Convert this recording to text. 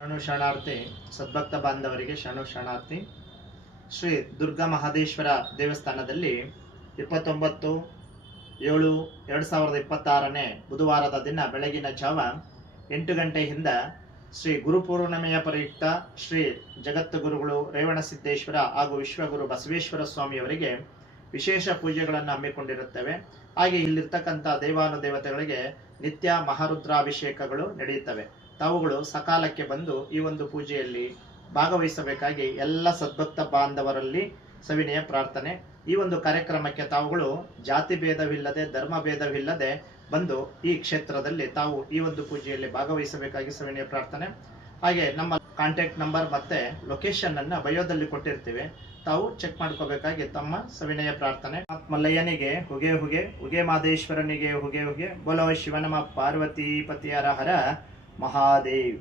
ಶರಣು ಶರಣಾರ್ಥಿ ಸದ್ಭಕ್ತ ಬಾಂಧವರಿಗೆ ಶರಣು ಶರಣಾರ್ಥಿ. ಶ್ರೀ ದುರ್ಗಾ ಮಹದೇಶ್ವರ ದೇವಸ್ಥಾನದಲ್ಲಿ 29/7/2026 ಬುಧವಾರದ ದಿನ ಬೆಳಗಿನ ಜಾವ 8 ಗಂಟೆಯಿಂದ ಶ್ರೀ ಗುರುಪೂರ್ಣಿಮೆಯ ಪ್ರಯುಕ್ತ ಶ್ರೀ ಜಗದ್ಗುರುಗಳು ರೇವಣಸಿದ್ದೇಶ್ವರ ಹಾಗೂ ವಿಶ್ವಗುರು ಬಸವೇಶ್ವರ ಸ್ವಾಮಿಯವರಿಗೆ ವಿಶೇಷ ಪೂಜೆಗಳನ್ನು ಹಮ್ಮಿಕೊಂಡಿರುತ್ತವೆ. ಹಾಗೆ ಇಲ್ಲಿರ್ತಕ್ಕಂಥ ದೇವಾನುದೇವತೆಗಳಿಗೆ ನಿತ್ಯ ಮಹಾರುದ್ರಾಭಿಷೇಕಗಳು ನಡೆಯುತ್ತವೆ. ತಾವುಗಳು ಸಕಾಲಕ್ಕೆ ಬಂದು ಈ ಒಂದು ಪೂಜೆಯಲ್ಲಿ ಭಾಗವಹಿಸಬೇಕಾಗಿ ಎಲ್ಲ ಸದ್ಭಕ್ತ ಬಾಂಧವರಲ್ಲಿ ಸವಿನಯ ಪ್ರಾರ್ಥನೆ. ಈ ಒಂದು ಕಾರ್ಯಕ್ರಮಕ್ಕೆ ತಾವುಗಳು ಜಾತಿ ಭೇದವಿಲ್ಲದೆ ಧರ್ಮ ಭೇದವಿಲ್ಲದೆ ಬಂದು ಈ ಕ್ಷೇತ್ರದಲ್ಲಿ ತಾವು ಈ ಒಂದು ಪೂಜೆಯಲ್ಲಿ ಭಾಗವಹಿಸಬೇಕಾಗಿ ಸವಿನಯ ಪ್ರಾರ್ಥನೆ. ಹಾಗೆ ನಮ್ಮ ಕಾಂಟ್ಯಾಕ್ಟ್ ನಂಬರ್ ಮತ್ತೆ ಲೊಕೇಶನ್ ಅನ್ನ ಬಯೋದಲ್ಲಿ ಕೊಟ್ಟಿರ್ತೀವಿ, ತಾವು ಚೆಕ್ ಮಾಡ್ಕೋಬೇಕಾಗಿ ತಮ್ಮ ಸವಿನಯ ಪ್ರಾರ್ಥನೆ. ಮಲ್ಲಯ್ಯನಿಗೆ ಹುಗೆ ಹುಗೆ, ಹುಗೆ ಮಾದೇಶ್ವರನಿಗೆ ಹುಗೆ ಹುಗೆ, ಬೋಲೋ ಶಿವನಮ ಪಾರ್ವತಿ ಪತಿಯರ ಹರ ಮಹಾದೇವ್.